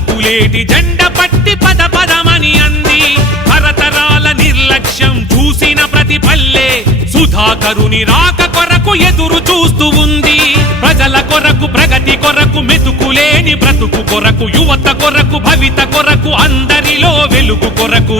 పసుపులేటి జెండ పట్టి పద పదమని అంది తరతరాల నిర్లక్ష్యం చూసిన ప్రతి పల్లె సుధాకరుని రాక కొరకు ఎదురు చూస్తూ ఉంది ప్రజల కొరకు ప్రగతి కొరకు మెతుకులేని బ్రతుకు కొరకు యువత కొరకు భవిత కొరకు అందరిలో వెలుగు కొరకు